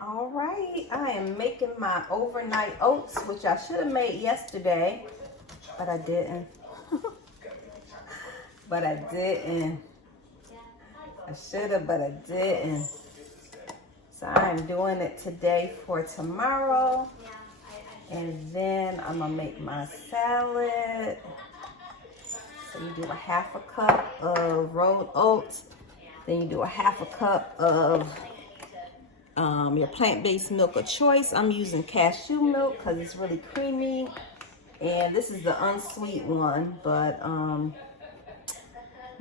All right, I am making my overnight oats, which I should have made yesterday, but I didn't. But I didn't. I should have, but I didn't. So I'm doing it today for tomorrow. And then I'm gonna make my salad. So you do a half a cup of rolled oats. Then you do a half a cup of your plant-based milk of choice. I'm using cashew milk because it's really creamy. And this is the unsweet one, but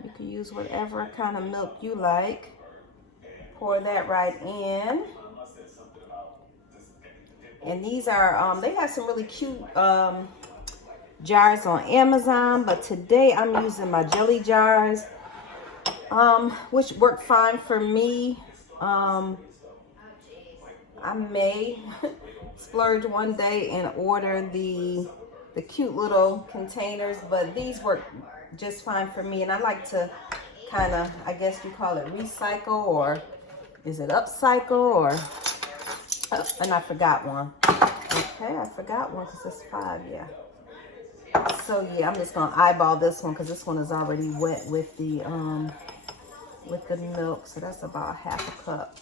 you can use whatever kind of milk you like. Pour that right in. And these are, they have some really cute jars on Amazon, but today I'm using my jelly jars, which work fine for me. I may splurge one day and order the cute little containers, but these work just fine for me. And I like to kind of, I guess you call it recycle, or is it upcycle, or, oh, and I forgot one. Okay, I forgot one because it's 5, yeah. So yeah, I'm just gonna eyeball this one because this one is already wet with the milk. So that's about half a cup.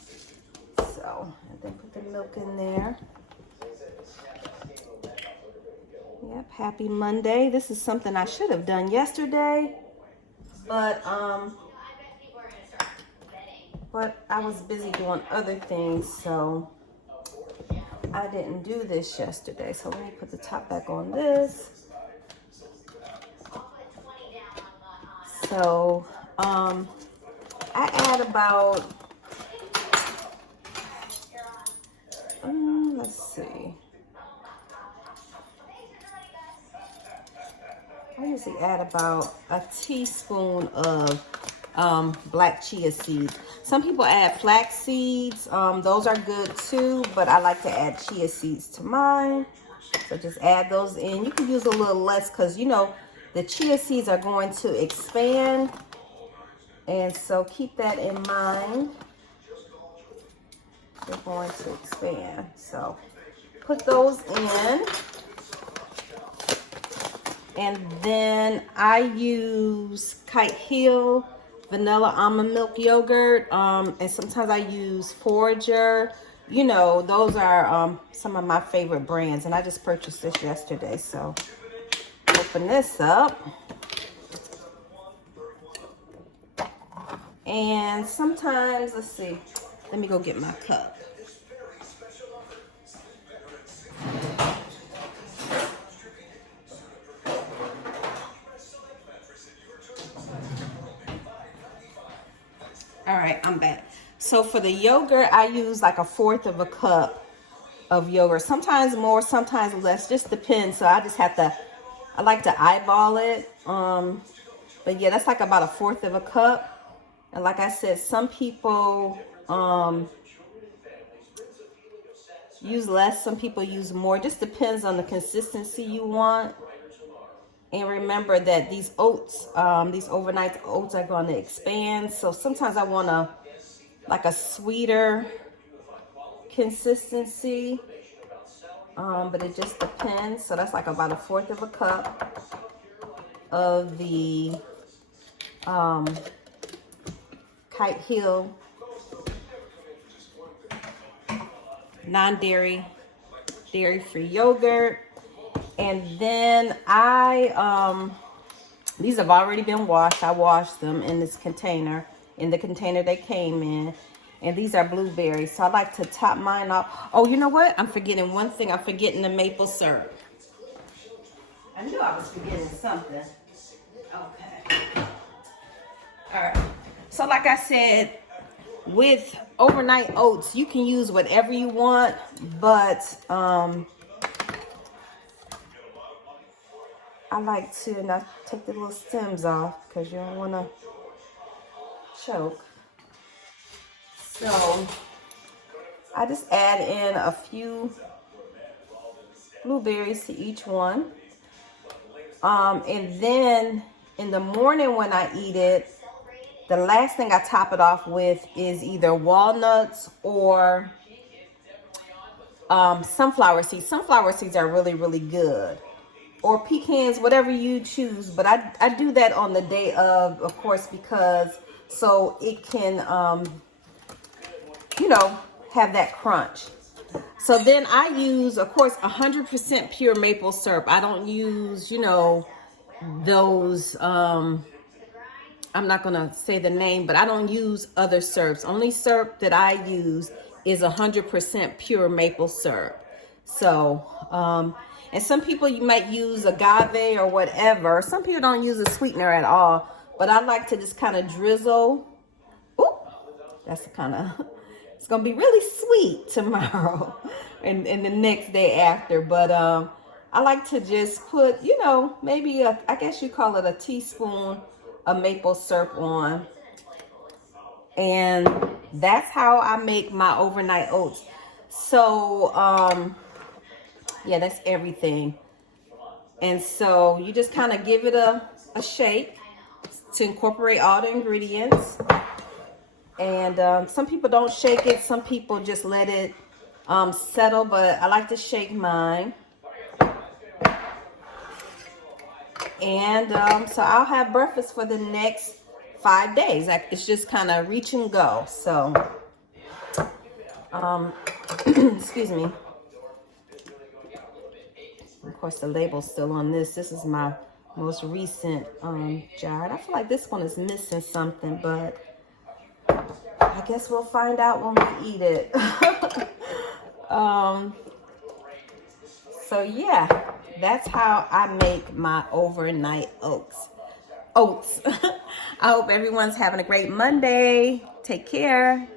So, and then put the milk in there. Yep, happy Monday. This is something I should have done yesterday, but I was busy doing other things, so I didn't do this yesterday. So let me put the top back on this. So I add about let's see. I usually add about a teaspoon of black chia seeds. Some people add flax seeds. Those are good too, but I like to add chia seeds to mine. So just add those in. You can use a little less because, you know, the chia seeds are going to expand. And so keep that in mind. They're going to expand. So put those in. And then I use Kite Hill vanilla almond milk yogurt. And sometimes I use Forager. You know, those are some of my favorite brands. And I just purchased this yesterday. So open this up. And sometimes, let's see, let me go get my cup. All right, I'm back. So for the yogurt, I use like 1/4 of a cup of yogurt. Sometimes more, sometimes less, just depends. So I just have to, I like to eyeball it. But yeah, that's like about 1/4 of a cup. And like I said, some people use less, some people use more. Just depends on the consistency you want. And remember that these oats, these overnight oats are going to expand. So sometimes I want like a sweeter consistency. But it just depends. So that's like about 1/4 of a cup of the Kite Hill non-dairy, dairy-free yogurt. And then these have already been washed. I washed them in this container, in the container they came in. And these are blueberries. So I like to top mine off. Oh, you know what? I'm forgetting one thing. I'm forgetting the maple syrup. I knew I was forgetting something. Okay. All right. So like I said, with overnight oats, you can use whatever you want, but I like to not take the little stems off because you don't want to choke. So I just add in a few blueberries to each one. And then in the morning when I eat it, the last thing I top it off with is either walnuts or sunflower seeds. Sunflower seeds are really, really good. Or pecans, whatever you choose. But I do that on the day of course, because so it can, you know, have that crunch. So then I use, of course, 100% pure maple syrup. I don't use, you know, those, I'm not going to say the name, but I don't use other syrups. Only syrup that I use is 100% pure maple syrup. So, and some people, you might use agave or whatever. Some people don't use a sweetener at all, but I like to just kind of drizzle. Ooh, that's kind of, it's going to be really sweet tomorrow and the next day after. But I like to just put, you know, maybe I guess you call it a teaspoon of maple syrup on. And that's how I make my overnight oats. So, yeah, that's everything. And so you just kind of give it a shake to incorporate all the ingredients. And some people don't shake it. Some people just let it settle, but I like to shake mine. And so I'll have breakfast for the next 5 days. It's just kind of reach and go. So, excuse me. Of course, the label's still on this. This is my most recent jar. I feel like this one is missing something, but I guess we'll find out when we eat it. So yeah, that's how I make my overnight oats. I hope everyone's having a great Monday. Take care.